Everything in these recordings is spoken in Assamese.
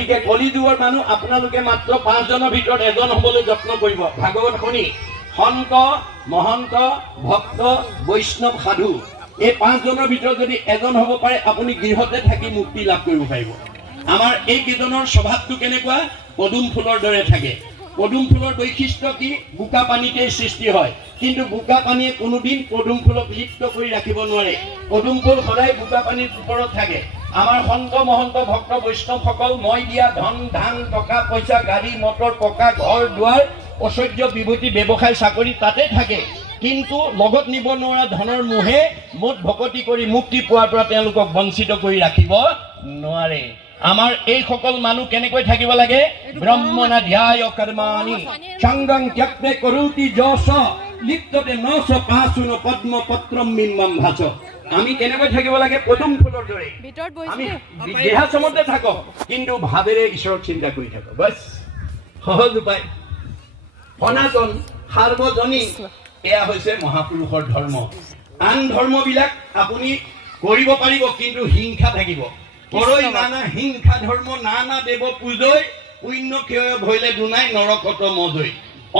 গতিকে কলিযুগৰ মানুহ আপোনালোকে মাত্ৰ 5 জনৰ ভিতৰত এজন হ'বলৈ যত্ন কৰিব। ভাগৱত শুনি সন্ত মহন্ত ভক্ত বৈষ্ণৱ সাধু এই 5 জনৰ ভিতৰত যদি এজন হ'ব পাৰে আপুনি গৃহতে থাকি মুক্তি লাভ কৰিব পাৰিব। আমাৰ এই কেইজনৰ স্বভাৱটো কেনেকুৱা? পদুম ফুলৰ দৰে থাকে। পদুম ফুলৰ বৈশিষ্ট্য কি? বোকা পানীতে সৃষ্টি হয়, কিন্তু বোকা পানীয়ে কোনোদিন পদুম ফুলক লিপ্ত কৰি ৰাখিব নোৱাৰে। পদুম ফুল সদায় বোকা পানীৰ ওপৰত থাকে। আমাৰ সন্ত মহন্ত ভক্ত বৈষ্ণৱসকল মই দিয়া ধন ধান টকা পইচা গাড়ী মটৰ পকা ঘৰ দুৱাৰ ঐশ্বৰ্য বিভূতি ব্যৱসায় চাকৰি তাতে থাকে, কিন্তু লগত নিব নোৱাৰা ধনৰ মোহে মোত ভকতি কৰি মুক্তি পোৱাৰ পৰা তেওঁলোকক বঞ্চিত কৰি ৰাখিব নোৱাৰে। আমাৰ এই সকল মানুহ কেনেকৈ থাকিব লাগে? ব্ৰহ্মণা ধ্যায় কৰ্মাণি সংগং ত্যক্তে কৰোতি যশ লিপ্ততে নশ পাঁচুন পদ্ম পত্ৰম মিম্মম ভাস। আমি কেনেকৈ থাকিব লাগে? পদুম ফুলৰ দৰে। আমি দেহাসমতে থাকক, কিন্তু ভাৱেৰে ঈশ্বৰক চিন্তা কৰি থাকক। বছ সহজ উপায়। সনাতন সাৰ্বজনীন এয়া হৈছে মহাপুৰুষৰ ধৰ্ম। আন ধৰ্মবিলাক আপুনি কৰিব পাৰিব, কিন্তু হিংসা থাকিব। কৰৈ নানা হিংসা ধৰ্ম নানা দেৱ পূজৈ পুণ্য ক্ষয় ভৈলে দুনাই নৰকত মজৈ।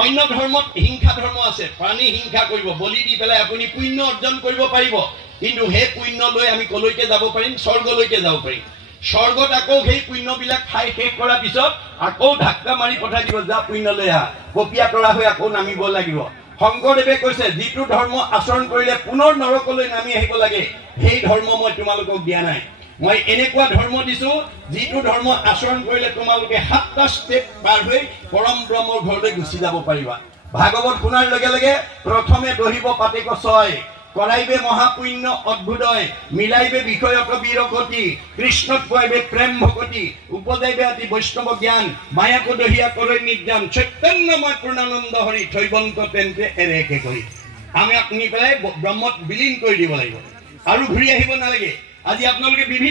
অন্য ধৰ্মত হিংসা ধৰ্ম আছে, প্ৰাণী হিংসা কৰিব, বলি দি পেলাই আপুনি পুণ্য অৰ্জন কৰিব পাৰিব, কিন্তু সেই পুণ্য লৈ আমি কলৈকে যাব পাৰিম? স্বৰ্গলৈকে যাব পাৰিম। স্বৰ্গত আকৌ সেই পুণ্যবিলাক খাই শেষ কৰাৰ পিছত আকৌ ধাক্কা মাৰি পঠাই দিব, যা পুণ্য লৈ আহা, পপীয়া তৰা হৈ আকৌ নামিব লাগিব। শংকৰদেৱে কৈছে যিটো ধৰ্ম আচৰণ কৰিলে পুনৰ নৰকলৈ নামি আহিব লাগে, সেই ধৰ্ম মই তোমালোকক দিয়া নাই। মই এনেকুৱা ধৰ্ম দিছো যিটো ধৰ্ম আচৰণ কৰিলে তোমালোকে 7টা ষ্টেপ পাৰ হৈ পৰম ব্ৰহ্মৰ ঘৰলৈ গুচি যাব পাৰিবা। ভাগৱত শুনাৰ লগে লগে প্ৰথমে দহিব পাতে কচয়, কৰাইবে মহাপুণ্য অদ্ভুতয়, মিলাইবে বিষয়ত বীৰকতি, কৃষ্ণত খুৱাইবে প্ৰেম ভকতি, উপজাইবে আদি বৈষ্ণৱ জ্ঞান, মায়াকো দহিয়া কৰৈ নিৰ্যান, চৈতন্যময় পূৰ্ণানন্দ হৰি থৈবন্ত তেন্তে এৰেকে কৰি। আমি নি পেলাই ব্ৰহ্মত বিলীন কৰি দিব লাগিব আৰু ঘূৰি আহিব নালাগে। আজি আপোনালোকে বিভিন্ন